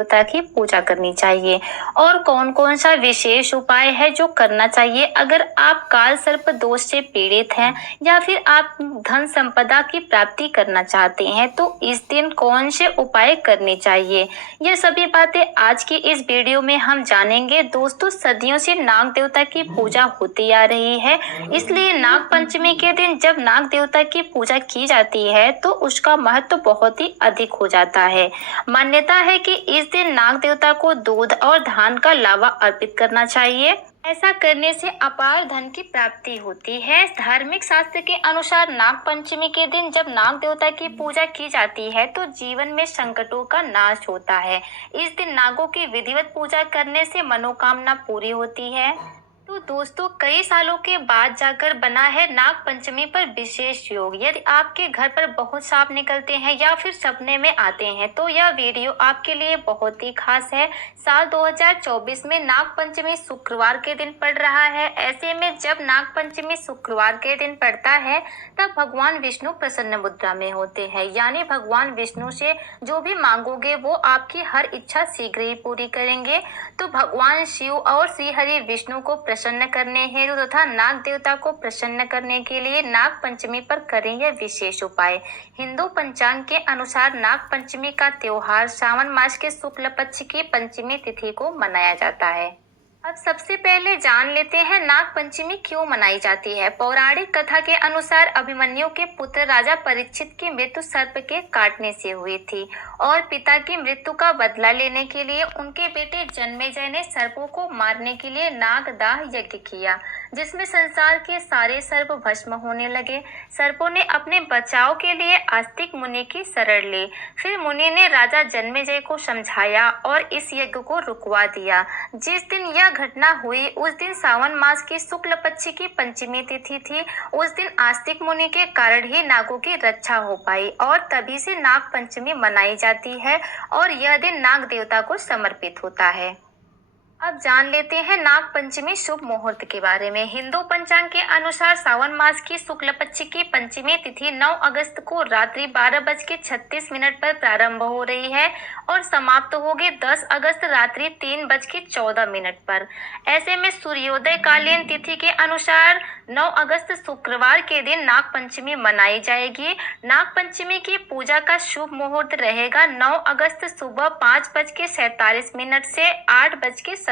देवता की पूजा करनी चाहिए और कौन कौन सा विशेष उपाय है जो करना चाहिए अगर आप काल सर्प दोष से पीड़ित हैं या फिर आप धन संपदा की प्राप्ति करना चाहते हैं तो इस दिन कौन से उपाय करने चाहिए, ये सभी बातें आज की इस वीडियो में हम जानेंगे। दोस्तों, सदियों से नाग देवता की पूजा होती आ रही है, इसलिए नाग पंचमी के दिन जब नाग देवता की पूजा की जाती है तो उसका महत्व बहुत ही अधिक हो जाता है। मान्यता है कि इस दिन नाग देवता को दूध और धान का लावा अर्पित करना चाहिए। ऐसा करने से अपार धन की प्राप्ति होती है। धार्मिक शास्त्र के अनुसार नाग पंचमी के दिन जब नाग देवता की पूजा की जाती है तो जीवन में संकटों का नाश होता है। इस दिन नागों की विधिवत पूजा करने से मनोकामना पूरी होती है। तो दोस्तों, कई सालों के बाद जाकर बना है नाग पंचमी पर विशेष योग। यदि आपके घर पर बहुत सांप निकलते हैं या फिर सपने में आते हैं तो यह वीडियो आपके लिए बहुत ही खास है। साल 2024 में नाग पंचमी शुक्रवार के दिन पड़ रहा है। ऐसे में जब नाग पंचमी शुक्रवार के दिन पड़ता है तब भगवान विष्णु प्रसन्न मुद्रा में होते हैं, यानी भगवान विष्णु से जो भी मांगोगे वो आपकी हर इच्छा शीघ्र ही पूरी करेंगे। तो भगवान शिव और श्री हरि विष्णु को प्रसन्न करने हेतु तथा नाग देवता को प्रसन्न करने के लिए नाग पंचमी पर करें यह विशेष उपाय। हिंदू पंचांग के अनुसार नाग पंचमी का त्योहार सावन मास के शुक्ल पक्ष की पंचमी तिथि को मनाया जाता है। अब सबसे पहले जान लेते हैं नाग पंचमी क्यों मनाई जाती है। पौराणिक कथा के अनुसार अभिमन्यु के पुत्र राजा परीक्षित की मृत्यु सर्प के काटने से हुई थी और पिता की मृत्यु का बदला लेने के लिए उनके बेटे जन्मेजय ने सर्पों को मारने के लिए नागदाह यज्ञ किया, जिसमें संसार के सारे सर्प भस्म होने लगे। सर्पों ने अपने बचाव के लिए आस्तिक मुनि की शरण ली। फिर मुनि ने राजा जन्मेजय को समझाया और इस यज्ञ को रुकवा दिया। जिस दिन यह घटना हुई उस दिन सावन मास की शुक्ल पक्ष की पंचमी तिथि थी। उस दिन आस्तिक मुनि के कारण ही नागों की रक्षा हो पाई और तभी से नाग पंचमी मनाई जाती है और यह दिन नाग देवता को समर्पित होता है। अब जान लेते हैं नाग पंचमी शुभ मुहूर्त के बारे में। हिंदू पंचांग के अनुसार सावन मास की शुक्ल पक्ष की पंचमी तिथि 9 अगस्त को रात्रि 12:36 पर प्रारंभ हो रही है और समाप्त होगी 10 अगस्त रात्रि 3:14 पर। ऐसे में सूर्योदय कालीन तिथि के अनुसार 9 अगस्त शुक्रवार के दिन नाग पंचमी मनाई जाएगी। नाग पंचमी की पूजा का शुभ मुहूर्त रहेगा 9 अगस्त सुबह 5:47 से 8:27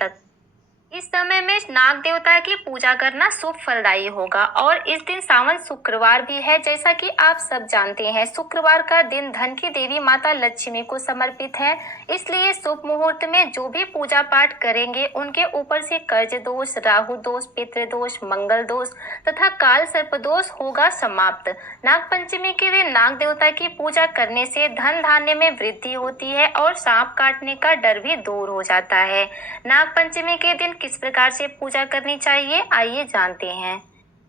तक। इस समय में नाग देवता की पूजा करना शुभ फलदायी होगा और इस दिन सावन शुक्रवार भी है। जैसा कि आप सब जानते हैं, शुक्रवार का दिन धन की देवी माता लक्ष्मी को समर्पित है, इसलिए शुभ मुहूर्त में जो भी पूजा पाठ करेंगे उनके ऊपर से कर्ज दोष, राहु दोष, पितृ दोष, मंगल दोष तथा काल सर्प दोष होगा समाप्त। नाग पंचमी के दिन नाग देवता की पूजा करने से धन धान्य में वृद्धि होती है और सांप काटने का डर भी दूर हो जाता है। नाग पंचमी के दिन किस प्रकार से पूजा करनी चाहिए, आइए जानते हैं।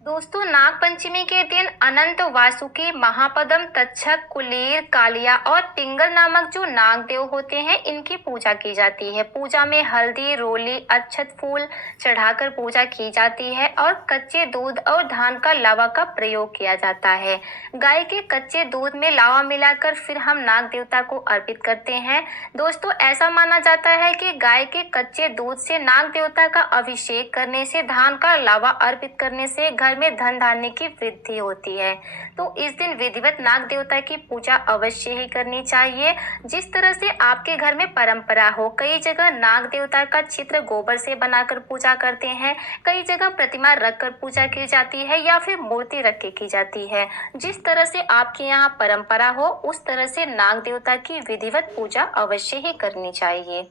दोस्तों, नाग पंचमी के दिन अनंत, वासुकी, महापदम, तक्षक, कुलीर, कालिया और पिंगल नामक जो नाग देव होते हैं इनकी पूजा की जाती है। पूजा में हल्दी, रोली, अक्षत फूल चढ़ाकर पूजा की जाती है और कच्चे दूध और धान का लावा का प्रयोग किया जाता है। गाय के कच्चे दूध में लावा मिलाकर फिर हम नाग देवता को अर्पित करते हैं। दोस्तों, ऐसा माना जाता है कि गाय के कच्चे दूध से नाग देवता का अभिषेक करने से, धान का लावा अर्पित करने से घर में धन धान्य की वृद्धि होती है। तो इस दिन विधिवत नाग देवता की पूजा अवश्य ही करनी चाहिए। जिस तरह से आपके घर में परंपरा हो, कई जगह नाग देवता का चित्र गोबर से बनाकर पूजा करते हैं, कई जगह प्रतिमा रखकर पूजा की जाती है या फिर मूर्ति रख के की जाती है। जिस तरह से आपके यहाँ परंपरा हो उस तरह से नाग देवता की विधिवत पूजा अवश्य ही करनी चाहिए।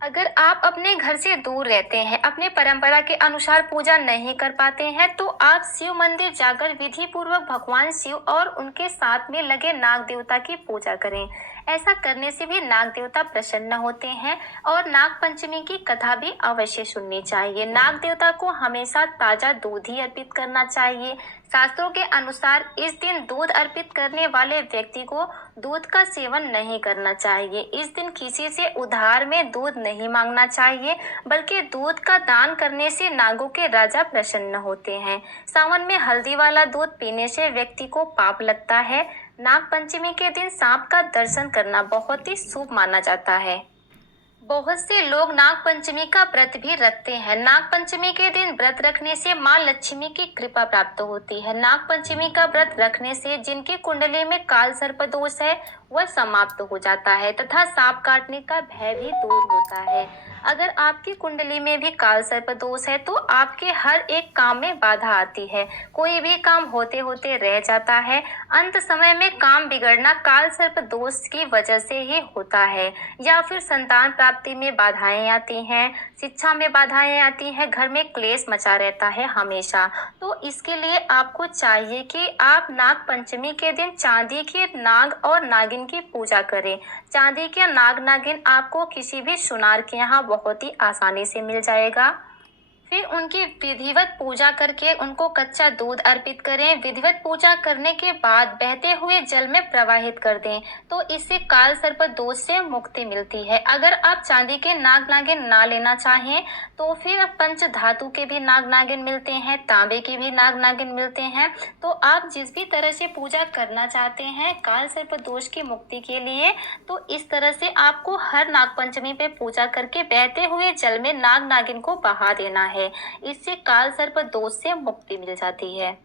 अगर आप अपने घर से दूर रहते हैं, अपने परंपरा के अनुसार पूजा नहीं कर पाते हैं, तो आप शिव मंदिर जाकर विधि पूर्वक भगवान शिव और उनके साथ में लगे नाग देवता की पूजा करें। ऐसा करने से भी नाग देवता प्रसन्न होते हैं और नाग पंचमी की कथा भी अवश्य सुननी चाहिए। नाग देवता को हमेशा ताजा दूध ही अर्पित करना चाहिए। शास्त्रों के अनुसार इस दिन दूध अर्पित करने वाले व्यक्ति को दूध का सेवन नहीं करना चाहिए। इस दिन किसी से उधार में दूध नहीं मांगना चाहिए, बल्कि दूध का दान करने से नागों के राजा प्रसन्न होते हैं। सावन में हल्दी वाला दूध पीने से व्यक्ति को पाप लगता है। नाग पंचमी के दिन सांप का दर्शन करना बहुत ही शुभ माना जाता है। बहुत से लोग नाग पंचमी का व्रत भी रखते हैं। नाग पंचमी के दिन व्रत रखने से मां लक्ष्मी की कृपा प्राप्त होती है। नाग पंचमी का व्रत रखने से जिनकी कुंडली में काल सर्प दोष है वह समाप्त हो जाता है तथा सांप काटने का भय भी दूर होता है। अगर आपकी कुंडली में भी काल सर्प दोष है तो आपके हर एक काम में बाधा आती है, कोई भी काम होते होते रह जाता है। अंत समय में काम बिगड़ना काल सर्प दोष की वजह से ही होता है, या फिर संतान प्राप्ति में बाधाएं आती हैं, शिक्षा में बाधाएं आती हैं, घर में क्लेश मचा रहता है हमेशा। तो इसके लिए आपको चाहिए कि आप नाग पंचमी के दिन चांदी के नाग और नागिन की पूजा करें। चांदी के नाग नागिन आपको किसी भी सुनार के यहाँ बहुत ही आसानी से मिल जाएगा। फिर उनकी विधिवत पूजा करके उनको कच्चा दूध अर्पित करें। विधिवत पूजा करने के बाद बहते हुए जल में प्रवाहित कर दें, तो इससे काल सर्प दोष से मुक्ति मिलती है। अगर आप चांदी के नाग नागिन ना लेना चाहें तो फिर पंच धातु के भी नाग नागिन मिलते हैं, तांबे के भी नाग नागिन मिलते हैं। तो आप जिस भी तरह से पूजा करना चाहते हैं काल सर्प दोष की मुक्ति के लिए, तो इस तरह से आपको हर नाग पंचमी पे पूजा करके बहते हुए जल में नाग नागिन को बहा देना है। इससे काल सर्प दोष से मुक्ति मिल जाती है।